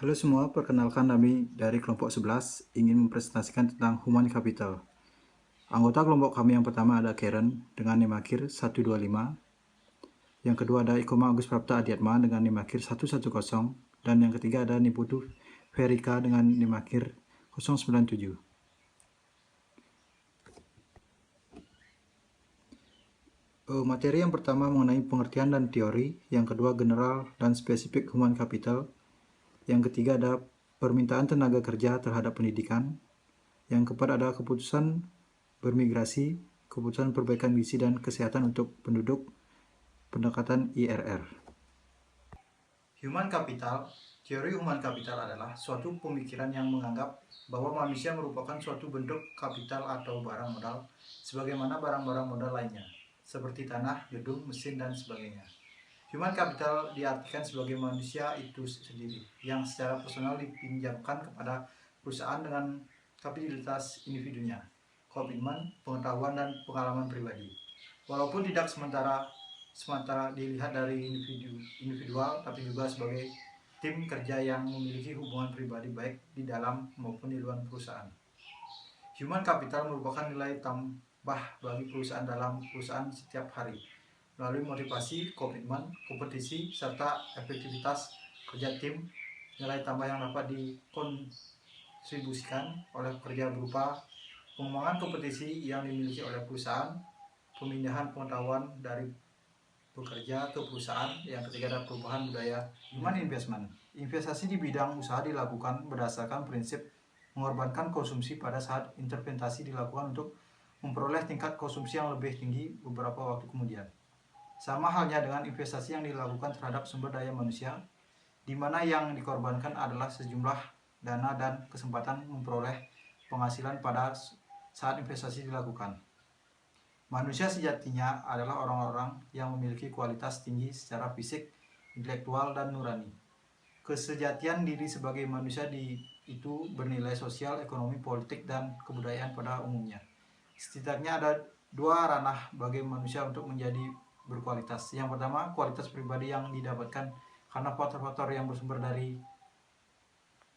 Halo semua, perkenalkan kami dari kelompok 11 ingin mempresentasikan tentang Human Capital. Anggota kelompok kami yang pertama ada Karen dengan NIM akhir 125. Yang kedua ada Ikoma Agus Prapta Adiatma dengan NIM akhir 110. Dan yang ketiga ada Niputu Verika dengan NIM akhir 097. Materi yang pertama mengenai pengertian dan teori, yang kedua general dan spesifik Human Capital, yang ketiga ada permintaan tenaga kerja terhadap pendidikan, yang keempat ada keputusan bermigrasi, keputusan perbaikan gizi dan kesehatan untuk penduduk, pendekatan IRR. Human Capital, teori Human Capital adalah suatu pemikiran yang menganggap bahwa manusia merupakan suatu bentuk kapital atau barang modal sebagaimana barang-barang modal lainnya, seperti tanah, gedung, mesin, dan sebagainya. Human Capital diartikan sebagai manusia itu sendiri yang secara personal dipinjamkan kepada perusahaan dengan kapabilitas individunya, komitmen, pengetahuan, dan pengalaman pribadi. Walaupun tidak semata dilihat dari individual, tapi juga sebagai tim kerja yang memiliki hubungan pribadi baik di dalam maupun di luar perusahaan. Human Capital merupakan nilai tambah bagi perusahaan dalam perusahaan setiap hari, melalui motivasi, komitmen, kompetisi, serta efektivitas kerja tim. Nilai tambah yang dapat dikontribusikan oleh pekerja berupa pengembangan kompetisi yang dimiliki oleh perusahaan, pemindahan pengetahuan dari bekerja ke perusahaan, yang ketiga ada perubahan budaya. Human investment, investasi di bidang usaha dilakukan berdasarkan prinsip mengorbankan konsumsi pada saat intervensi dilakukan untuk memperoleh tingkat konsumsi yang lebih tinggi beberapa waktu kemudian. Sama halnya dengan investasi yang dilakukan terhadap sumber daya manusia, di mana yang dikorbankan adalah sejumlah dana dan kesempatan memperoleh penghasilan pada saat investasi dilakukan. Manusia sejatinya adalah orang-orang yang memiliki kualitas tinggi secara fisik, intelektual, dan nurani. Kesejatian diri sebagai manusia itu bernilai sosial, ekonomi, politik, dan kebudayaan pada umumnya. Setidaknya ada dua ranah bagi manusia untuk menjadi berkualitas. Yang pertama, kualitas pribadi yang didapatkan karena faktor-faktor yang bersumber dari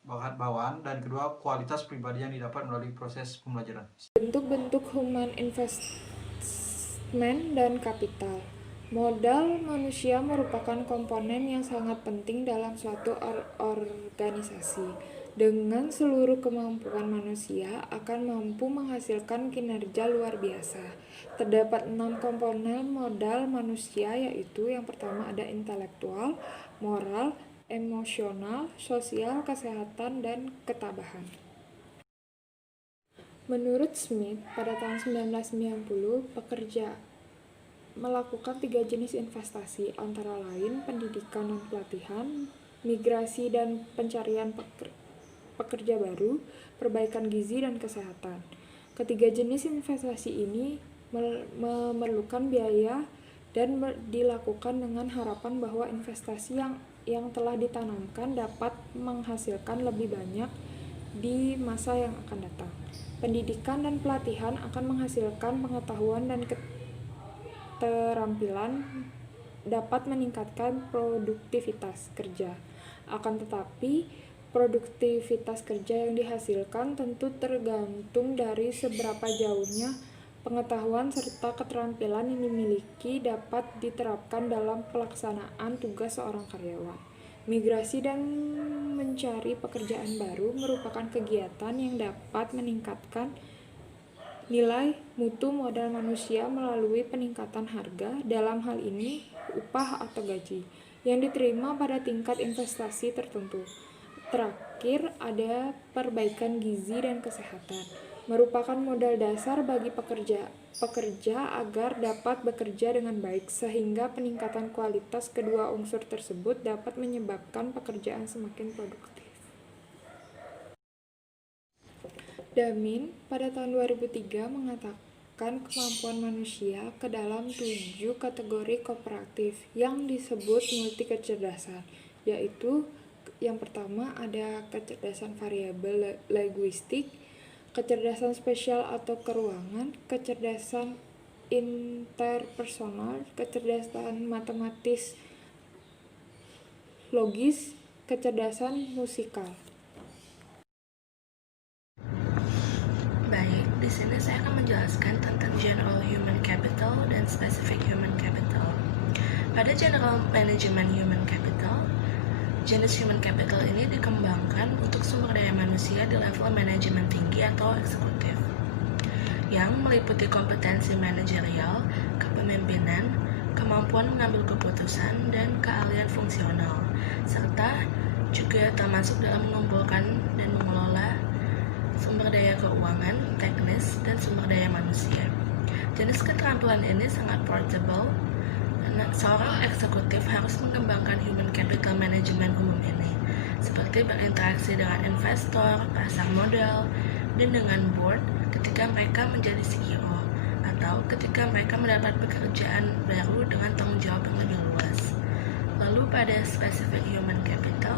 bakat bawaan, dan kedua, kualitas pribadi yang didapat melalui proses pembelajaran. Bentuk-bentuk human investment dan kapital. Modal manusia merupakan komponen yang sangat penting dalam suatu organisasi. Dengan seluruh kemampuan manusia akan mampu menghasilkan kinerja luar biasa. Terdapat 6 komponen modal manusia, yaitu yang pertama ada intelektual, moral, emosional, sosial, kesehatan, dan ketabahan. Menurut Smith, pada tahun 1990, pekerja melakukan 3 jenis investasi, antara lain pendidikan dan pelatihan, migrasi dan pencarian pekerja baru, perbaikan gizi, dan kesehatan. Ketiga jenis investasi ini memerlukan biaya dan dilakukan dengan harapan bahwa investasi yang telah ditanamkan dapat menghasilkan lebih banyak di masa yang akan datang. Pendidikan dan pelatihan akan menghasilkan pengetahuan dan keterampilan dapat meningkatkan produktivitas kerja. Akan tetapi, produktivitas kerja yang dihasilkan tentu tergantung dari seberapa jauhnya pengetahuan serta keterampilan yang dimiliki dapat diterapkan dalam pelaksanaan tugas seorang karyawan. Migrasi dan mencari pekerjaan baru merupakan kegiatan yang dapat meningkatkan nilai mutu modal manusia melalui peningkatan harga, dalam hal ini upah atau gaji, yang diterima pada tingkat investasi tertentu. Terakhir, ada perbaikan gizi dan kesehatan, merupakan modal dasar bagi pekerja agar dapat bekerja dengan baik, sehingga peningkatan kualitas kedua unsur tersebut dapat menyebabkan pekerjaan semakin produktif. Damin pada tahun 2003 mengatakan kemampuan manusia ke dalam 7 kategori kooperatif yang disebut multi kecerdasan, yaitu yang pertama ada kecerdasan variabel linguistik, kecerdasan spesial atau keuangan, kecerdasan interpersonal, kecerdasan matematis logis, kecerdasan musikal. Baik, di sini saya akan menjelaskan tentang general human capital dan specific human capital. Pada general management human capital, jenis human capital ini dikembangkan untuk sumber daya manusia di level manajemen tinggi atau eksekutif, yang meliputi kompetensi manajerial, kepemimpinan, kemampuan mengambil keputusan, dan keahlian fungsional, serta juga termasuk dalam mengumpulkan dan mengelola sumber daya keuangan, teknis, dan sumber daya manusia. Jenis keterampilan ini sangat portable. Seorang eksekutif harus mengembangkan human capital management umum ini, seperti berinteraksi dengan investor, pasar modal, dan dengan board ketika mereka menjadi CEO, atau ketika mereka mendapat pekerjaan baru dengan tanggung jawab yang lebih luas. Lalu pada specific human capital,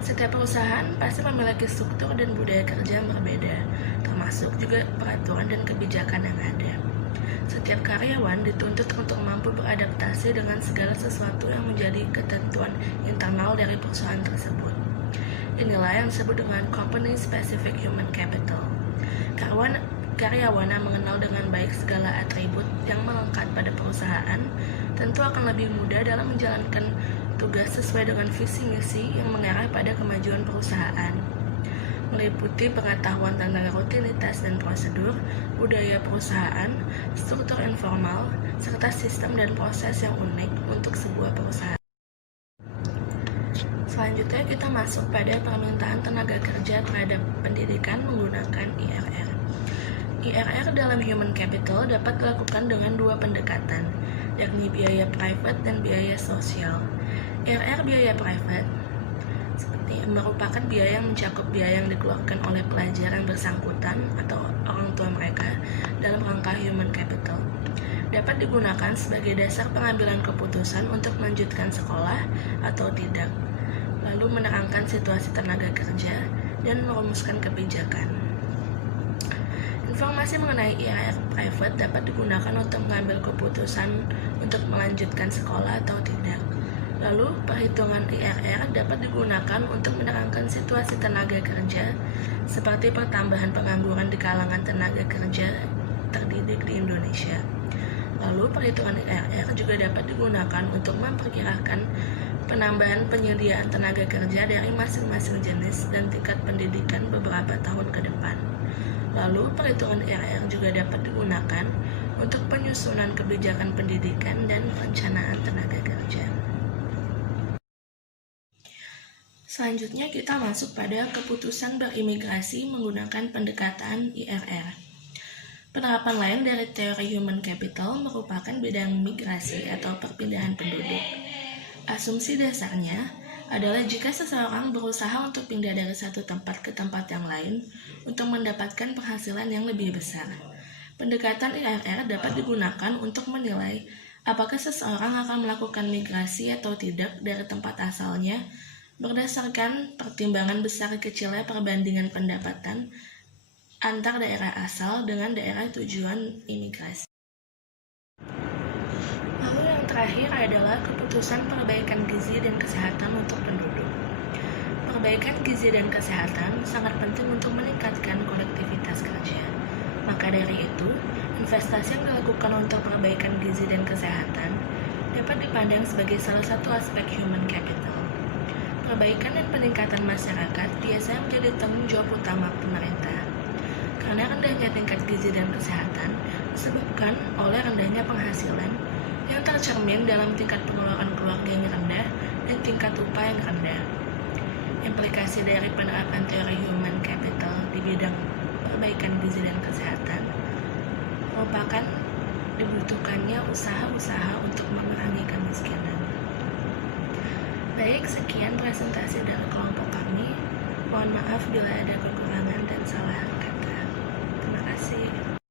setiap perusahaan pasti memiliki struktur dan budaya kerja yang berbeda, termasuk juga peraturan dan kebijakan yang ada. Setiap karyawan dituntut untuk mampu beradaptasi dengan segala sesuatu yang menjadi ketentuan internal dari perusahaan tersebut. Inilah yang disebut dengan company specific human capital. Karyawan yang mengenal dengan baik segala atribut yang melekat pada perusahaan tentu akan lebih mudah dalam menjalankan tugas sesuai dengan visi misi yang mengarah pada kemajuan perusahaan, meliputi pengetahuan tentang rutinitas dan prosedur, budaya perusahaan, struktur informal, serta sistem dan proses yang unik untuk sebuah perusahaan. Selanjutnya kita masuk pada permintaan tenaga kerja terhadap pendidikan menggunakan IRR. IRR dalam human capital dapat dilakukan dengan dua pendekatan, yakni biaya private dan biaya sosial. IRR biaya private merupakan biaya yang mencakup biaya yang dikeluarkan oleh pelajar yang bersangkutan atau orang tua mereka dalam rangka human capital. Dapat digunakan sebagai dasar pengambilan keputusan untuk melanjutkan sekolah atau tidak, lalu menerangkan situasi tenaga kerja dan merumuskan kebijakan. Informasi mengenai IRR private dapat digunakan untuk mengambil keputusan untuk melanjutkan sekolah atau tidak. Lalu, perhitungan IRR dapat digunakan untuk menerangkan situasi tenaga kerja, seperti pertambahan pengangguran di kalangan tenaga kerja terdidik di Indonesia. Lalu, perhitungan IRR juga dapat digunakan untuk memperkirakan penambahan penyediaan tenaga kerja dari masing-masing jenis dan tingkat pendidikan beberapa tahun ke depan. Lalu, perhitungan IRR juga dapat digunakan untuk penyusunan kebijakan pendidikan dan perencanaan tenaga kerja. Selanjutnya kita masuk pada keputusan berimigrasi menggunakan pendekatan IRR. Penerapan lain dari teori human capital merupakan bidang migrasi atau perpindahan penduduk. Asumsi dasarnya adalah jika seseorang berusaha untuk pindah dari satu tempat ke tempat yang lain untuk mendapatkan penghasilan yang lebih besar. Pendekatan IRR dapat digunakan untuk menilai apakah seseorang akan melakukan migrasi atau tidak dari tempat asalnya berdasarkan pertimbangan besar kecilnya perbandingan pendapatan antar daerah asal dengan daerah tujuan imigrasi. Lalu yang terakhir adalah keputusan perbaikan gizi dan kesehatan untuk penduduk. Perbaikan gizi dan kesehatan sangat penting untuk meningkatkan kolektivitas kerja. Maka dari itu, investasi yang dilakukan untuk perbaikan gizi dan kesehatan dapat dipandang sebagai salah satu aspek human capital. Perbaikan dan peningkatan masyarakat biasanya menjadi tanggung jawab utama pemerintah. Karena rendahnya tingkat gizi dan kesehatan disebabkan oleh rendahnya penghasilan yang tercermin dalam tingkat pengeluaran keluarga yang rendah dan tingkat upah yang rendah. Implikasi dari penerapan teori human capital di bidang perbaikan gizi dan kesehatan merupakan dibutuhkannya usaha-usaha untuk memerangi kemiskinan. Baik, sekian presentasi dari kelompok kami. Mohon maaf bila ada kekurangan dan salah kata. Terima kasih.